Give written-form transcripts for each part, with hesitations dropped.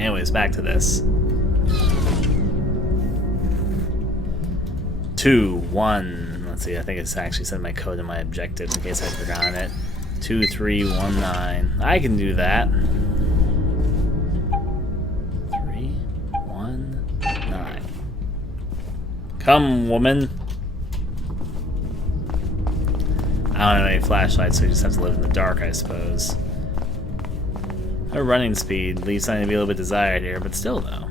Anyways, back to this. 2, 1. Let's see, I think it's actually said my code in my objectives in case I'd forgotten it. 2, 3, 1, 9. I can do that. 3, 1, 9. Come, woman. I don't have any flashlights, so you just have to live in the dark, I suppose. Her running speed leaves something to be a little bit desired here, but still, though.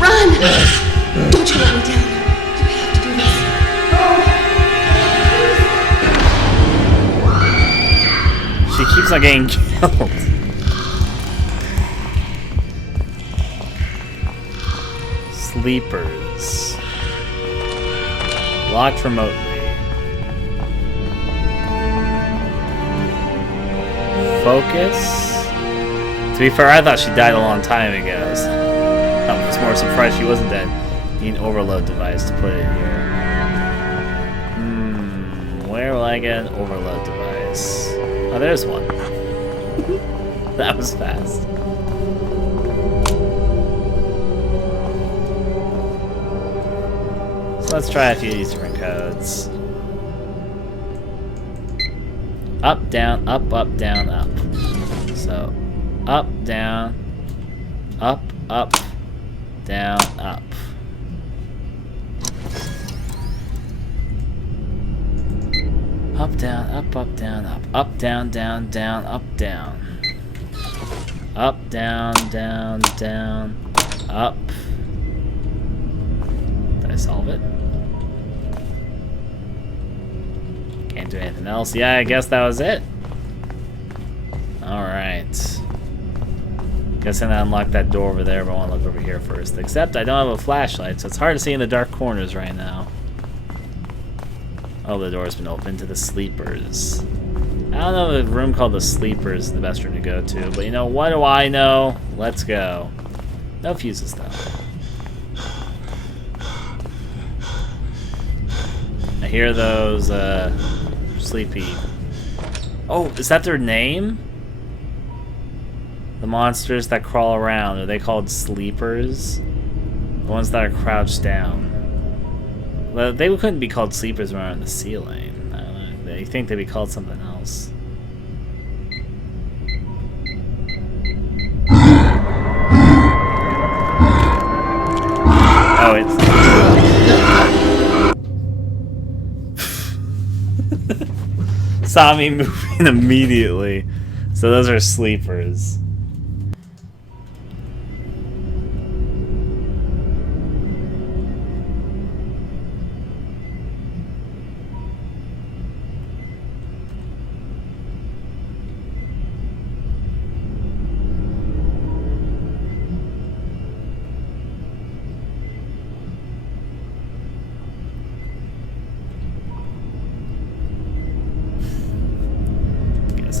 Run! Don't you let me down. You have to do this. She keeps on getting killed. Sleepers. Locked remotely. Focus. To be fair, I thought she died a long time ago. So I was more surprised she wasn't dead. Need an overload device to put it here. Where will I get an overload device? Oh, there's one. That was fast. So let's try a few of these different codes. Up, down, up, down, up. So, up, down, up, down, up. Up, down, up, down, up. Up, down, down, down, up, down. Up, down, down, down, up. Did I solve it? Can't do anything else. Yeah, I guess that was it. Alright. Guessing I unlocked that door over there, but I want to look over here first. Except I don't have a flashlight, so it's hard to see in the dark corners right now. Oh, the door's been opened to the sleepers. I don't know if the room called the sleepers is the best room to go to, but you know, what do I know? Let's go. No fuses, though. I hear those, sleepy... Oh, is that their name? The monsters that crawl around, are they called sleepers? The ones that are crouched down. Well, they couldn't be called sleepers when they're on the ceiling. I don't know. You think they'd be called something else. Oh, it's... Saw me moving immediately. So those are sleepers.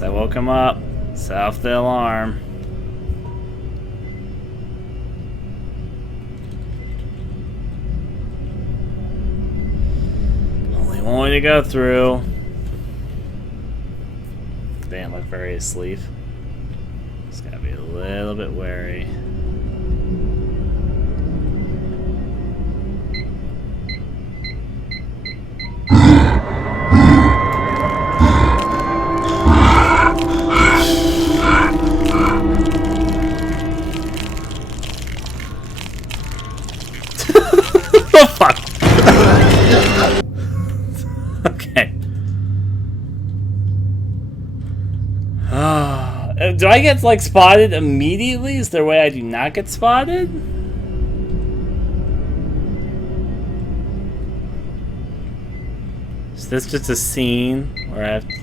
I woke him up. Set off the alarm. Only one way to go through. They didn't look very asleep. Just gotta be a little bit wary. Oh, fuck. Okay. Do I get, like, spotted immediately? Is there a way I do not get spotted? Is this just a scene where I have to...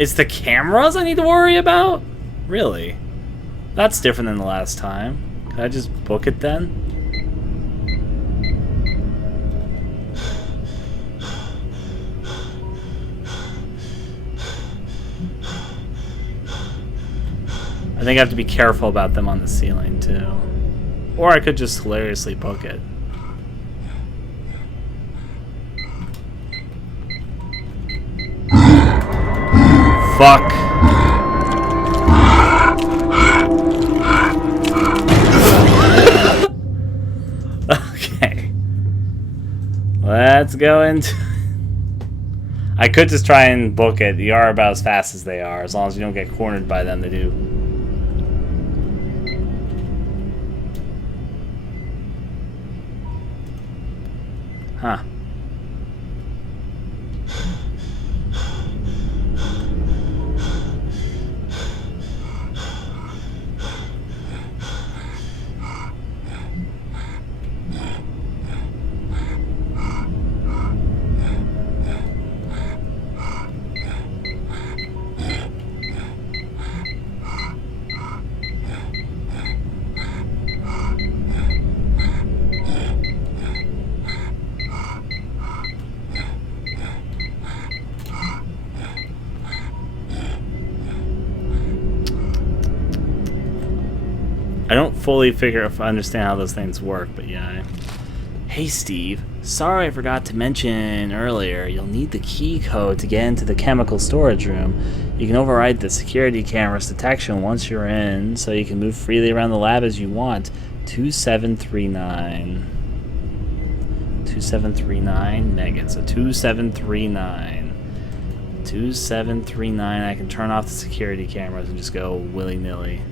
It's the cameras I need to worry about? Really? That's different than the last time. Can I just book it then? I think I have to be careful about them on the ceiling too. Or I could just hilariously book it. fuck? Okay. Let's go into... I could just try and book it. You are about as fast as they are. As long as you don't get cornered by them, they do. Huh. I don't fully understand how those things work, but yeah. Hey Steve, sorry I forgot to mention earlier, you'll need the key code to get into the chemical storage room. You can override the security camera's detection once you're in, so you can move freely around the lab as you want. 2739. 2739 Megan, so 2739. 2739, I can turn off the security cameras and just go willy-nilly.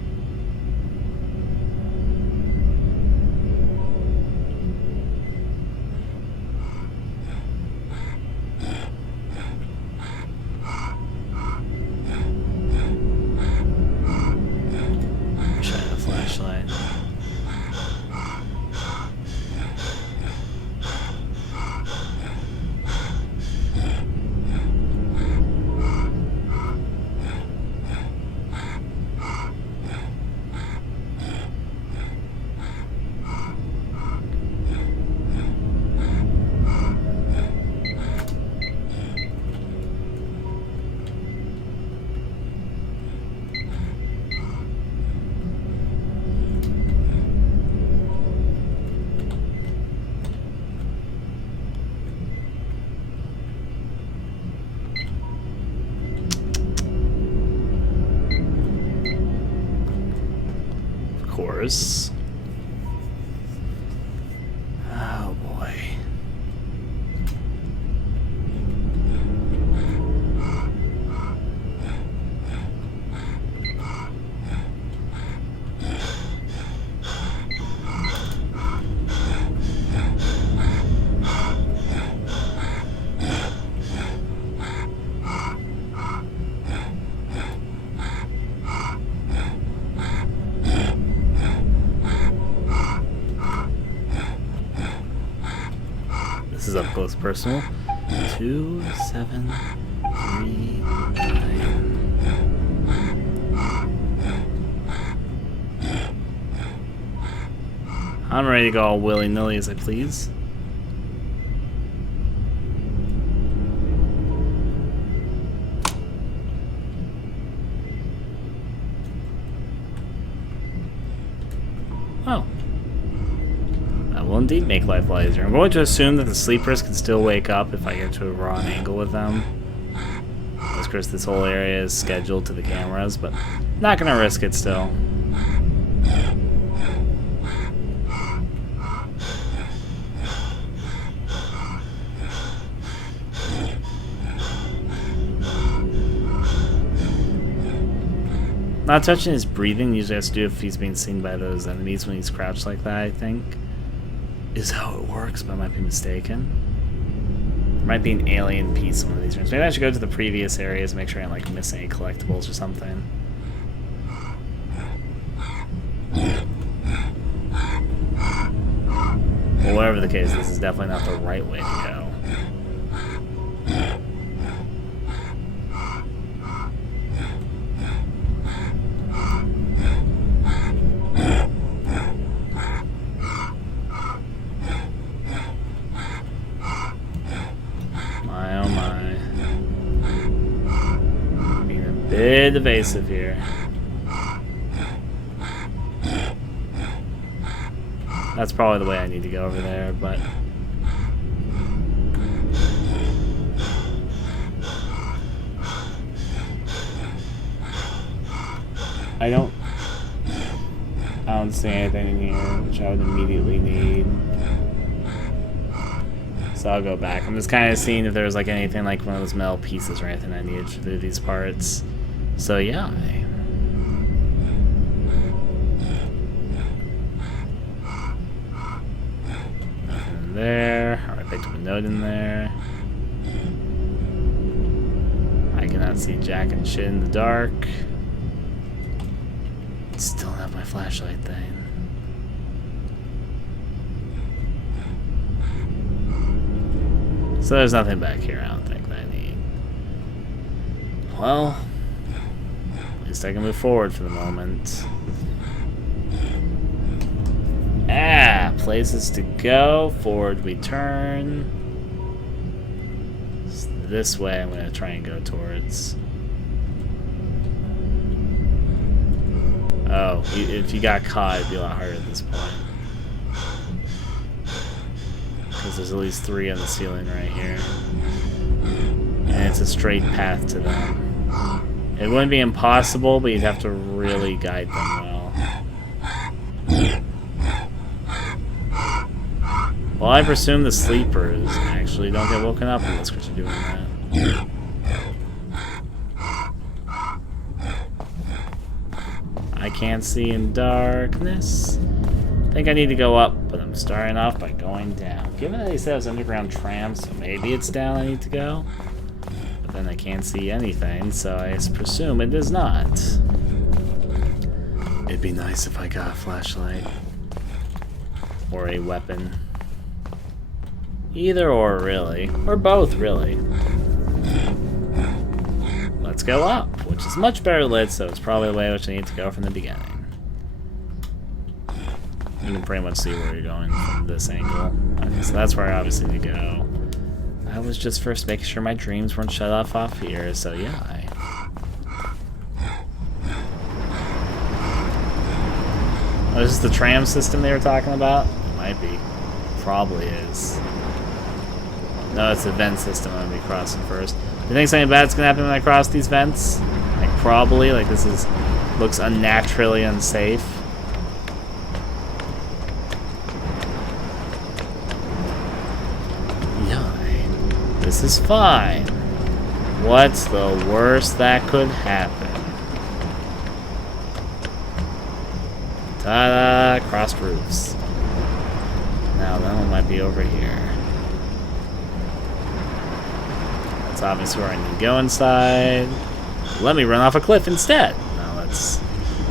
Oh boy. This is up close personal. 2739. I'm ready to go all willy-nilly as I please. Oh. That will indeed make life a lot easier. I'm going to assume that the sleepers can still wake up if I get to a wrong angle with them. Of course, this whole area is scheduled to the cameras, but not going to risk it still. Not touching his breathing usually has to do if he's being seen by those enemies when he's crouched like that, I think. Is how it works, but I might be mistaken. There might be an alien piece in one of these rooms. Maybe I should go to the previous areas and make sure I don't like miss any collectibles or something. Well, whatever the case, this is definitely not the right way to go. Bit evasive here. That's probably the way I need to go over there, but I don't see anything in here which I would immediately need. So I'll go back. I'm just kind of seeing if there's like anything like one of those metal pieces or anything I needed to do these parts. So yeah. Nothing in there. Alright, picked up a note in there. I cannot see jack and shit in the dark. Still don't have my flashlight thing. So there's nothing back here I don't think that I need. Well, at least I can move forward for the moment. Places to go. Forward we turn. It's this way I'm going to try and go towards. Oh, if you got caught, it'd be a lot harder at this point. Because there's at least 3 on the ceiling right here. And it's a straight path to them. It wouldn't be impossible, but you'd have to really guide them well. Well, I presume the sleepers actually don't get woken up unless you're doing that. I can't see in darkness. I think I need to go up, but I'm starting off by going down. Given that they said it was underground tram, so maybe it's down I need to go. But then I can't see anything, so I presume it is not. It'd be nice if I got a flashlight. Or a weapon. Either or, really. Or both, really. Let's go up, which is much better lit, so it's probably the way which I need to go from the beginning. You can pretty much see where you're going from this angle. Okay, so that's where I obviously need to go. I was just first making sure my dreams weren't shut off here, so yeah. Oh, is this the tram system they were talking about? It might be. Probably is. No, it's the vent system I'm gonna be crossing first. You think something bad's gonna happen when I cross these vents? Like probably, like this looks unnaturally unsafe. Yeah, this is fine. What's the worst that could happen? Ta-da! Crossed roofs. Now that one might be over here. That's obviously where I need to go inside. Let me run off a cliff instead. Now let's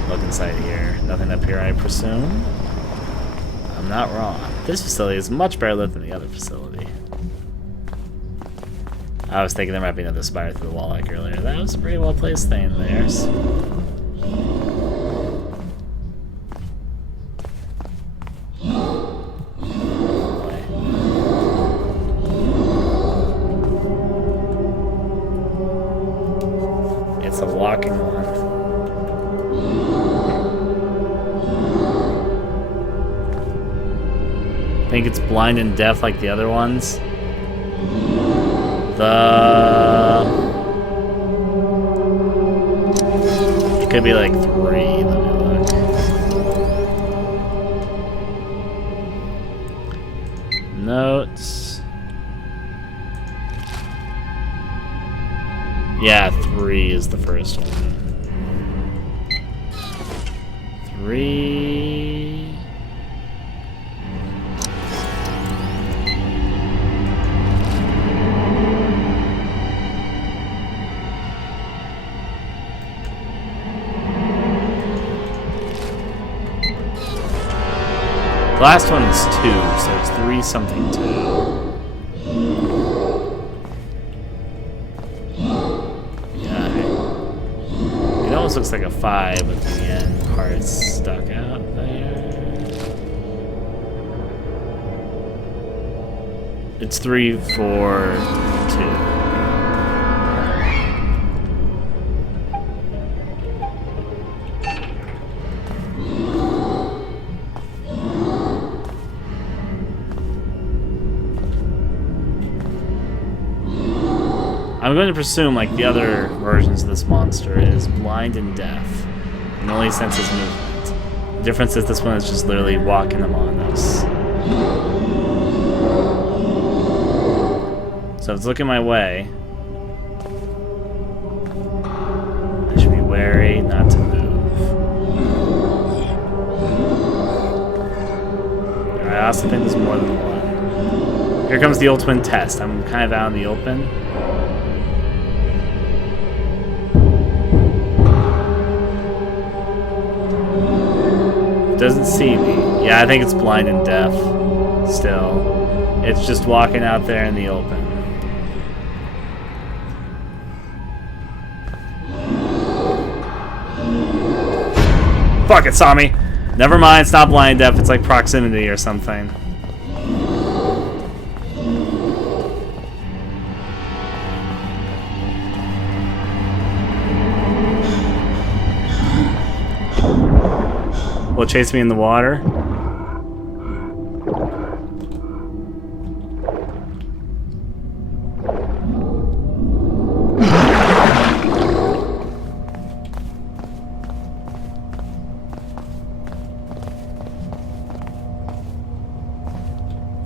look inside here. Nothing up here, I presume. I'm not wrong. This facility is much better lit than the other facility. I was thinking there might be another spider through the wall like earlier. That was a pretty well placed thing there. It's a walking one. I think it's blind and deaf like the other ones. It could be like 3. Let me look. Notes. Yeah, 3 is the first one. 3. The last one is 2, so it's 3 something 2. Yeah. It almost looks like a 5 with the end parts stuck out there. It's 3, 4, 2. I'm going to presume, like the other versions of this monster, is blind and deaf. and only senses movement. The difference is this one is just literally walking among us. So if it's looking my way, I should be wary not to move. Alright, I also think there's more than one. Here comes the ultimate test. I'm kind of out in the open. Doesn't see me. Yeah, I think it's blind and deaf still. It's just walking out there in the open. Fuck, it saw me. Never mind, it's not blind and deaf, it's like proximity or something. Will it chase me in the water?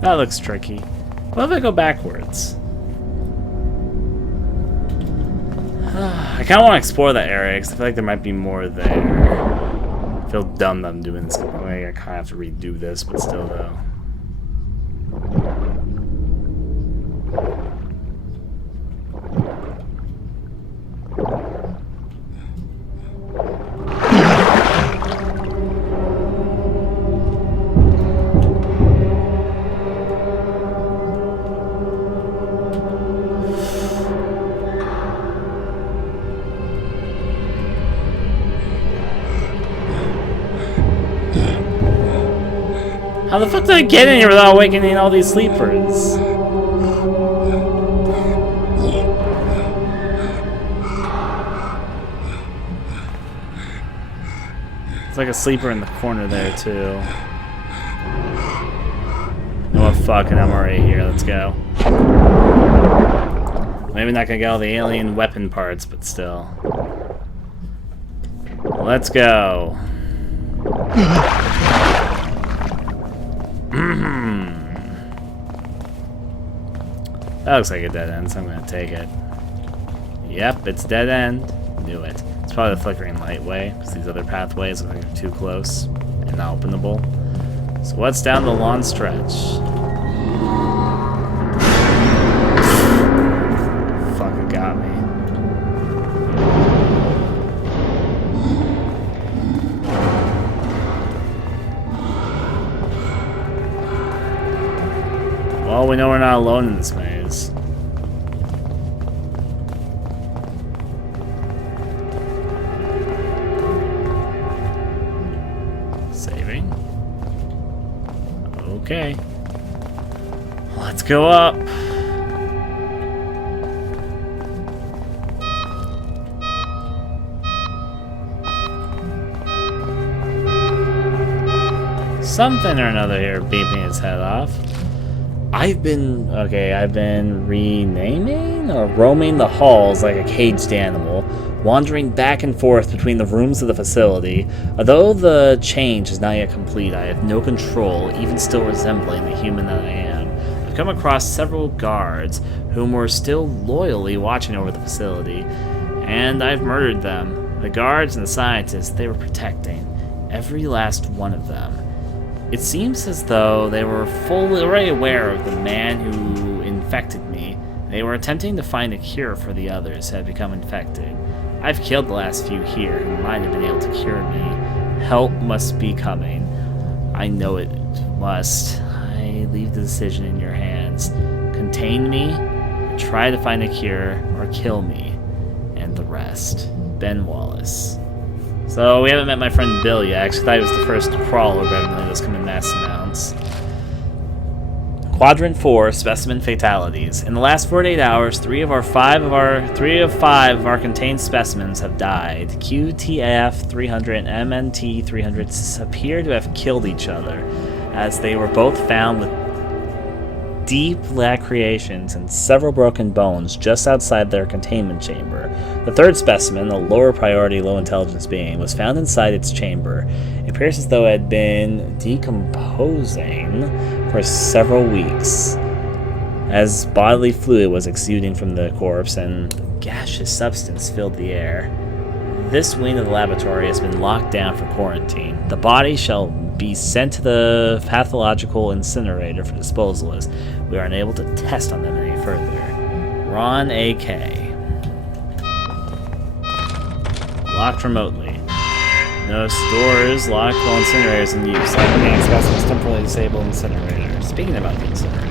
That looks tricky. What if I go backwards? I kind of want to explore that area because I feel like there might be more there. I feel dumb that I'm doing this. I kind of have to redo this, but still though. How the fuck did I get in here without awakening all these sleepers? It's like a sleeper in the corner there too. You know what, fucking, I'm already here, let's go. Maybe not gonna get all the alien weapon parts, but still. Let's go. That looks like a dead end, so I'm gonna take it. Yep, it's dead end. Knew it. It's probably the flickering light way, because these other pathways look like they're too close and not openable. So what's down the long stretch? Fuck, it got me. Well, we know we're not alone in this maze. Saving. Okay. Let's go up. Something or another here beeping its head off. I've been renaming or roaming the halls like a caged animal, wandering back and forth between the rooms of the facility. Although the change is not yet complete, I have no control, even still resembling the human that I am. I've come across several guards whom were still loyally watching over the facility, and I've murdered them. The guards and the scientists they were protecting, every last one of them. It seems as though they were already aware of the man who infected me. They were attempting to find a cure for the others who had become infected. I've killed the last few here who might have been able to cure me. Help must be coming. I know it must. I leave the decision in your hands. Contain me, try to find a cure, or kill me. And the rest. Ben Wallace. So, we haven't met my friend Bill yet. I actually thought he was the first crawler, but evidently those come in mass amounts. Quadrant 4, Specimen Fatalities. In the last 48 hours, 3 of 5 of our contained specimens have died. QTF-300 and MNT-300 appear to have killed each other, as they were both found with deep lacrimations and several broken bones just outside their containment chamber. The third specimen, a lower priority, low intelligence being, was found inside its chamber. It appears as though it had been decomposing for several weeks, as bodily fluid was exuding from the corpse and gaseous substance filled the air. This wing of the laboratory has been locked down for quarantine. The body shall be sent to the pathological incinerator for disposal, as we are unable to test on them any further. Ron A.K. Locked remotely. Notice doors locked while incinerator is in use. Like organic specimens temporarily disabled incinerator. Speaking about the incinerator.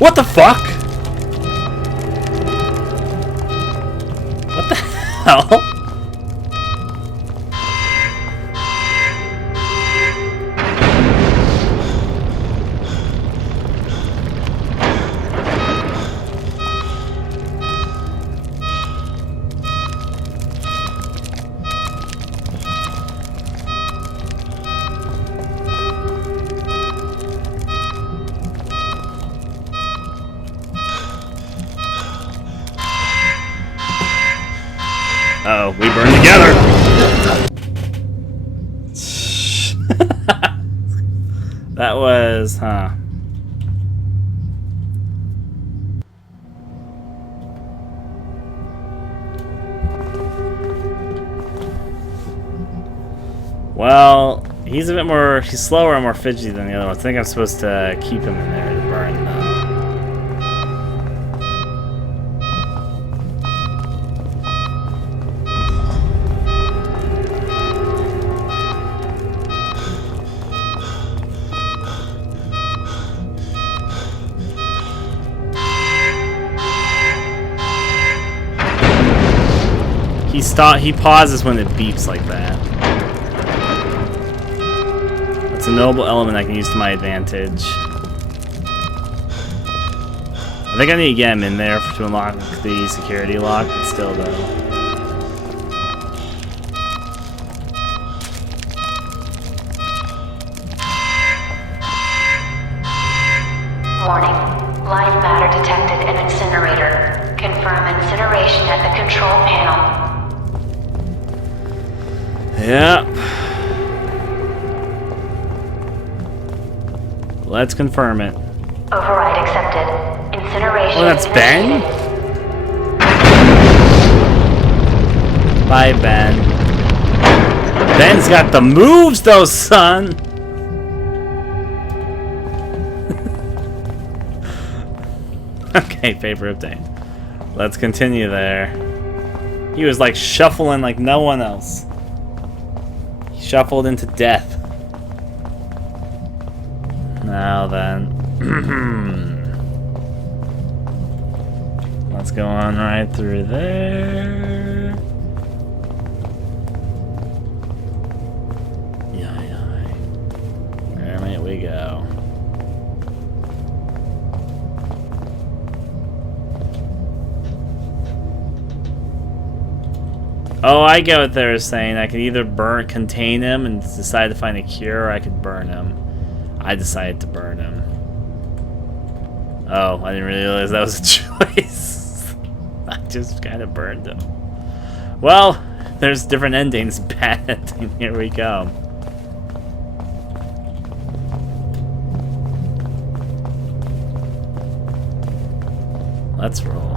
What the fuck? What the hell? Uh-oh, we burn together! That was, Well, he's a bit more, he's slower and more fidgety than the other one. I think I'm supposed to keep him in there to burn, though. He pauses when it beeps like that. It's a noble element I can use to my advantage. I think I need to get him in there to unlock the security lock, but still though. Warning. Live matter detected in incinerator. Confirm incineration at the control panel. Yeah. Let's confirm it. Override accepted. Incineration. Oh, that's Ben? Bye, Ben. Ben's got the moves, though, son! Okay, paper obtained. Let's continue there. He was like shuffling like no one else. He shuffled into death. Now then. Let's go on right through there. Where might we go? Oh, I get what they were saying. I could either contain him and decide to find a cure, or I could burn him. I decided to burn him. Oh, I didn't realize that was a choice. I just kind of burned him. Well, there's different endings. Bad ending. Here we go. Let's roll.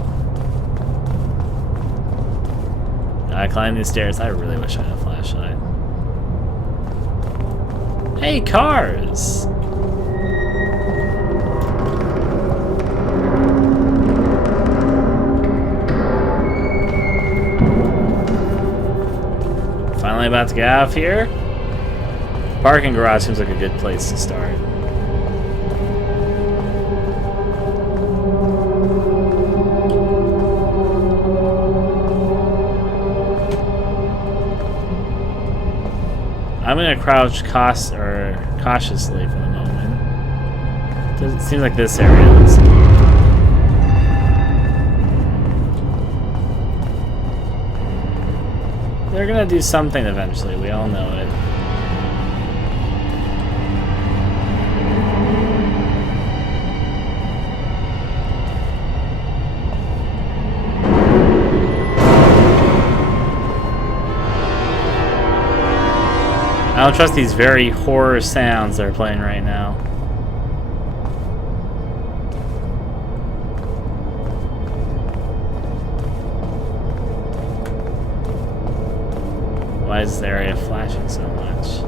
I climbed these stairs. I really wish I had a flashlight. Hey, cars! Finally about to get out of here. Parking garage seems like a good place to start. I'm gonna crouch cautiously for the moment. It seems like this area is. They're gonna do something eventually, we all know it. I don't trust these very horror sounds they're playing right now. Why is this area flashing so much?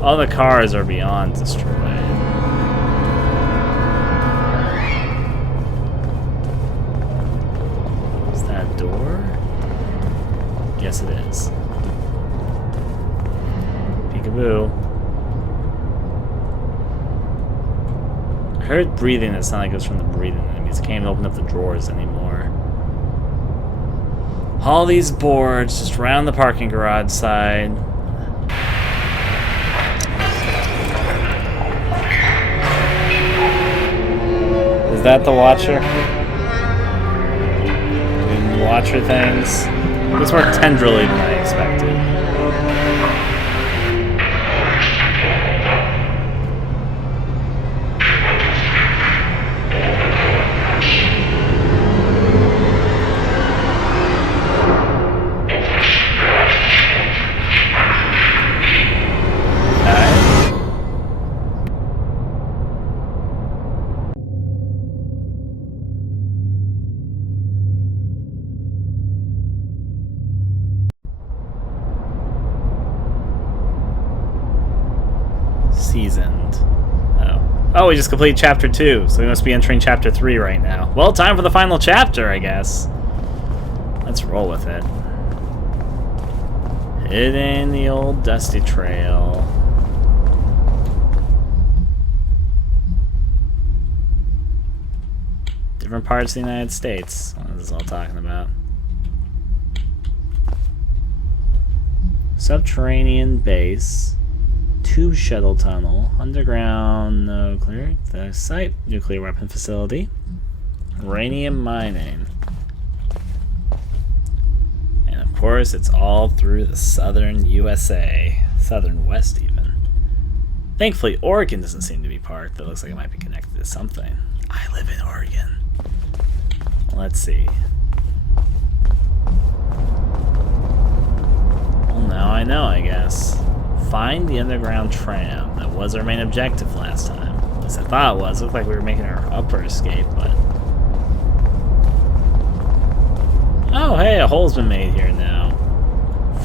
All the cars are beyond destroyed. Is that a door? Yes, it is. Peekaboo. I heard breathing that sounded like it was from the breathing enemies. I can't even open up the drawers anymore. All these boards just around the parking garage side. Is that the Watcher? The Watcher things? This more tenderly than I expected. Seasoned. Oh, we just completed chapter 2, so we must be entering chapter 3 right now. Well, time for the final chapter, I guess. Let's roll with it. Hitting the old dusty trail. Different parts of the United States. What is this all talking about? Subterranean base. Tube shuttle tunnel, underground nuclear, the site, nuclear weapon facility, uranium mining. And of course, it's all through the southern USA. Southern West, even. Thankfully, Oregon doesn't seem to be part. That looks like it might be connected to something. I live in Oregon. Let's see. Well, now I know, I guess. Find the underground tram. That was our main objective last time. At least I thought it was. It looked like we were making our upper escape, but... Oh, hey, a hole's been made here now.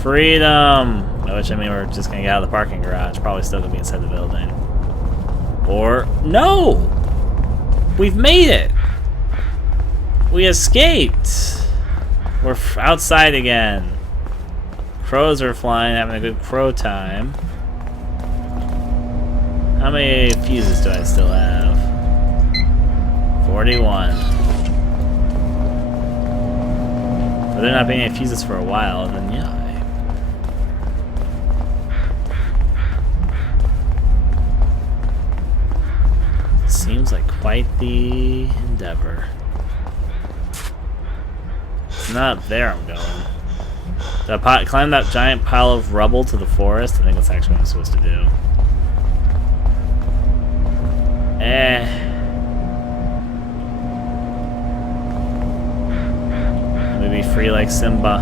Freedom! By which I mean we're just gonna get out of the parking garage. Probably still gonna be inside the building. Or... No! We've made it! We escaped! We're outside again. Crows are flying, having a good crow time. How many fuses do I still have? 41. If they're not being any fuses for a while, then yeah. Seems like quite the endeavor. It's not up there I'm going. Did I climb that giant pile of rubble to the forest? I think that's actually what I'm supposed to do. Let me be free like Simba.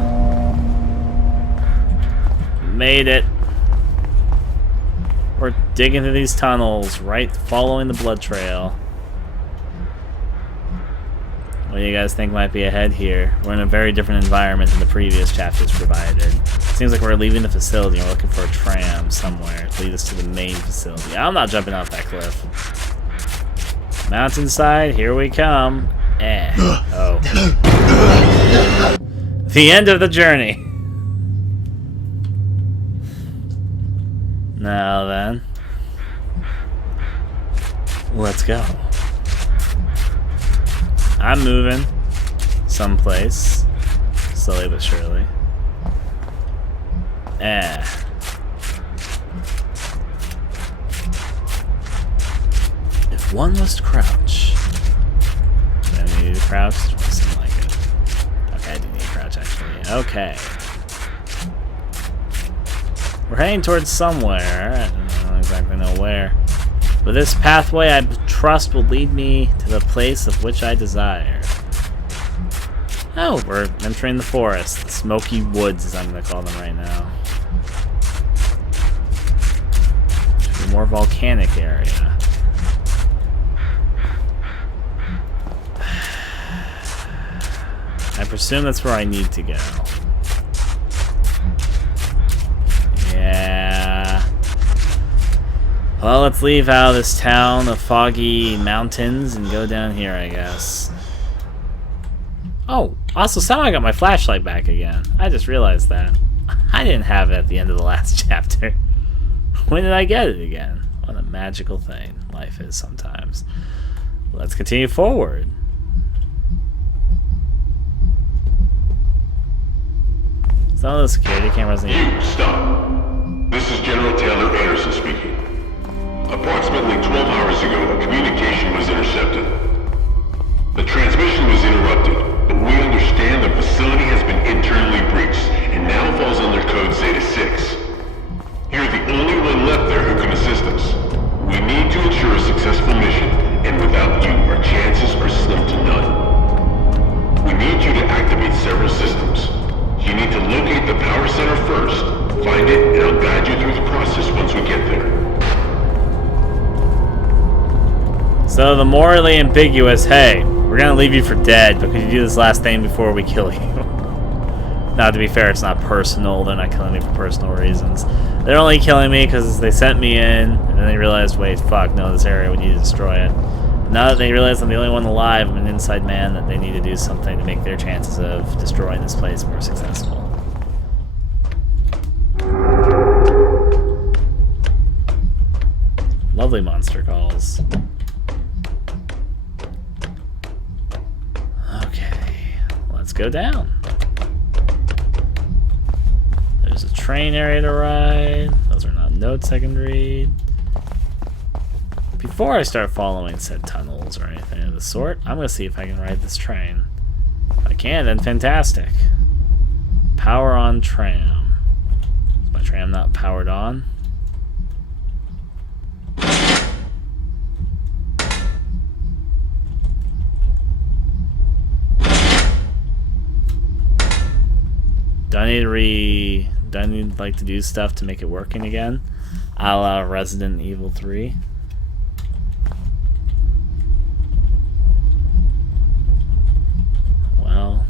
Made it. We're digging through these tunnels, right following the blood trail. What do you guys think might be ahead here? We're in a very different environment than the previous chapters provided. Seems like we're leaving the facility and we're looking for a tram somewhere to lead us to the main facility. I'm not jumping off that cliff. Mountainside, here we come. Oh. The end of the journey. Now then. Let's go. I'm moving someplace, slowly but surely. If one was to crouch, do I need to crouch? It doesn't seem like it. Okay, I do need to crouch actually. Okay. We're heading towards somewhere. I don't exactly know where. But this pathway I trust will lead me to the place of which I desire. Oh, we're entering the forest. The smoky woods, as I'm going to call them right now. A more volcanic area. I presume that's where I need to go. Yeah. Well, let's leave out of this town of foggy mountains and go down here, I guess. Oh, also somehow I got my flashlight back again. I just realized that. I didn't have it at the end of the last chapter. When did I get it again? What a magical thing life is sometimes. Let's continue forward. Some of the security cameras need... You, stop. This is General Taylor Anderson speaking. Approximately 12 hours ago, a communication was intercepted. The transmission was interrupted, but we understand the facility has been internally breached and now falls under code Zeta 6. You're the only one left there who can assist us. We need to ensure a successful mission, and without you, our chances are slim to none. We need you to activate several systems. You need to locate the power center first, find it, and I'll guide you through the process once we get there. So the morally ambiguous, hey, we're gonna leave you for dead, but could you do this last thing before we kill you? Now, to be fair, it's not personal. They're not killing me for personal reasons. They're only killing me because they sent me in, and then they realized, wait, fuck, no, this area, we need to destroy it. Now that they realize I'm the only one alive, I'm an inside man, that they need to do something to make their chances of destroying this place more successful. Lovely monster calls. Okay, let's go down. There's a train area to ride. Those are not notes I can read. Before I start following said tunnels or anything of the sort, I'm going to see if I can ride this train. If I can, then fantastic. Power on tram. Is my tram not powered on? Do I need like to do stuff to make it working again? A la Resident Evil 3. Well.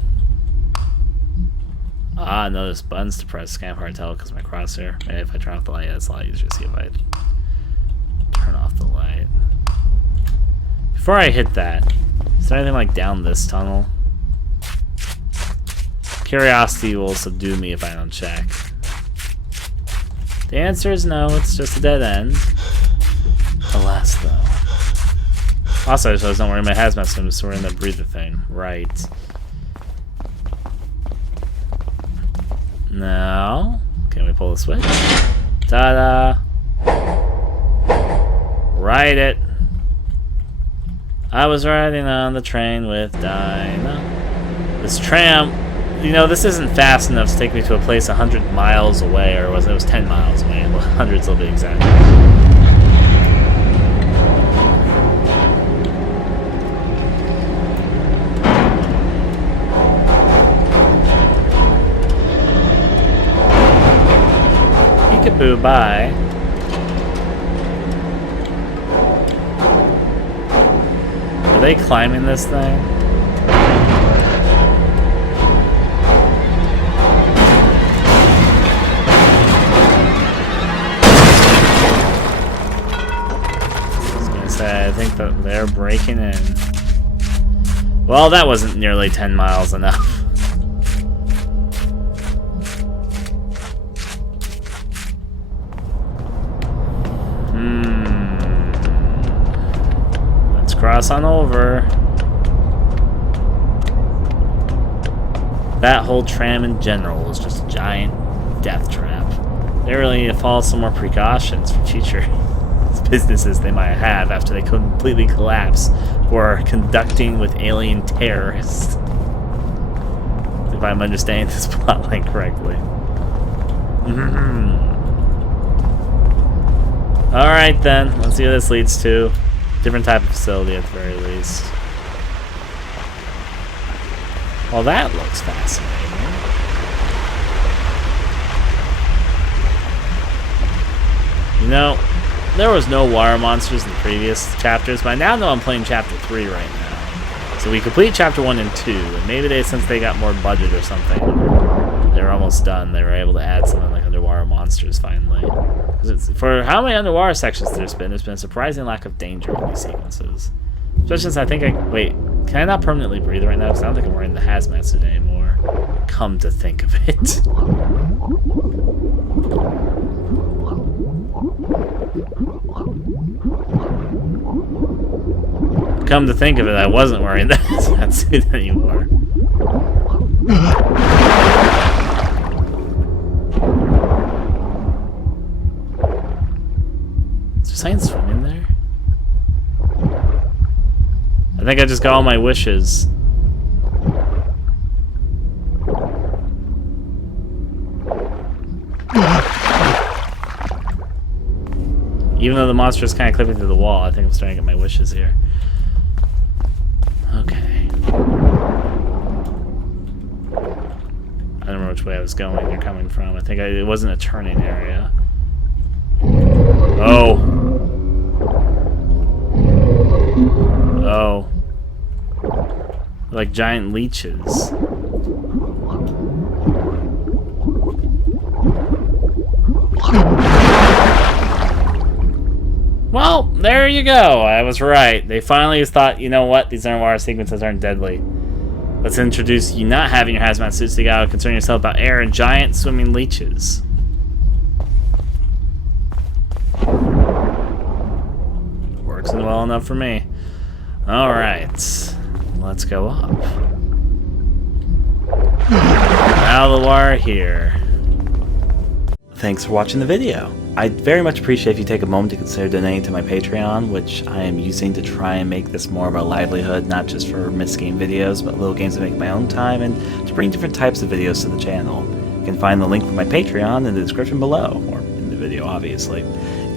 Notice buttons to press. Can't hard tell because my crosshair. Maybe if I turn off the light, it's a lot easier to see if I turn off the light. Before I hit that, is there anything like down this tunnel? Curiosity will subdue me if I don't check. The answer is no, it's just a dead end. Alas, though. Also, I just don't wear my hazmat suit, I'm just wearing the breather thing. Right. Now, can we pull the switch? Ta-da! Ride it! I was riding on the train with Dinah. This tram... You know, this isn't fast enough to take me to a place 100 miles away, or was it was 10 miles away? Well, 100's a little bit exact. Peekaboo, bye. Are they climbing this thing? I think that they're breaking in. Well, that wasn't nearly 10 miles enough. Let's cross on over. That whole tram in general was just a giant death trap. They really need to follow some more precautions for future businesses they might have after they completely collapse or conducting with alien terrorists. If I'm understanding this plotline correctly. Alright then, let's see what this leads to. Different type of facility at the very least. Well, that looks fascinating. You know, there was no water monsters in the previous chapters, but I now know I'm playing Chapter 3 right now. So we complete Chapter 1 and 2, and maybe since they got more budget or something, they're almost done. They were able to add something like underwater monsters finally. For how many underwater sections there's been a surprising lack of danger in these sequences. Especially since I think wait, can I not permanently breathe right now? Because I don't think I'm wearing the haz-mat suit anymore. Come to think of it. Come to think of it, I wasn't wearing the haz-mat suit anymore. Is there something swimming there? I think I just got all my wishes. Even though the monster is kind of clipping through the wall, I think I'm starting to get my wishes here. Okay. I don't remember which way I was going or coming from. I think it wasn't a turning area. Oh. Oh. Like giant leeches. Well, there you go. I was right. They finally thought, you know what? These underwater sequences aren't deadly. Let's introduce you not having your hazmat suits, so you gotta concern yourself about air and giant swimming leeches. Works well enough for me. Alright. Let's go up. Out of the wire here. Thanks for watching the video. I'd very much appreciate if you take a moment to consider donating to my Patreon, which I am using to try and make this more of a livelihood, not just for missed game videos, but little games to make my own time, and to bring different types of videos to the channel. You can find the link for my Patreon in the description below, or in the video, obviously.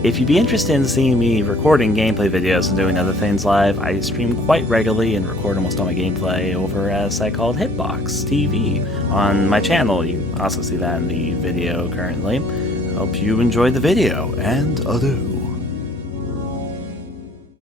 If you'd be interested in seeing me recording gameplay videos and doing other things live, I stream quite regularly and record almost all my gameplay over at a site called Hitbox TV on my channel. You can also see that in the video currently. Hope you enjoyed the video, and adieu.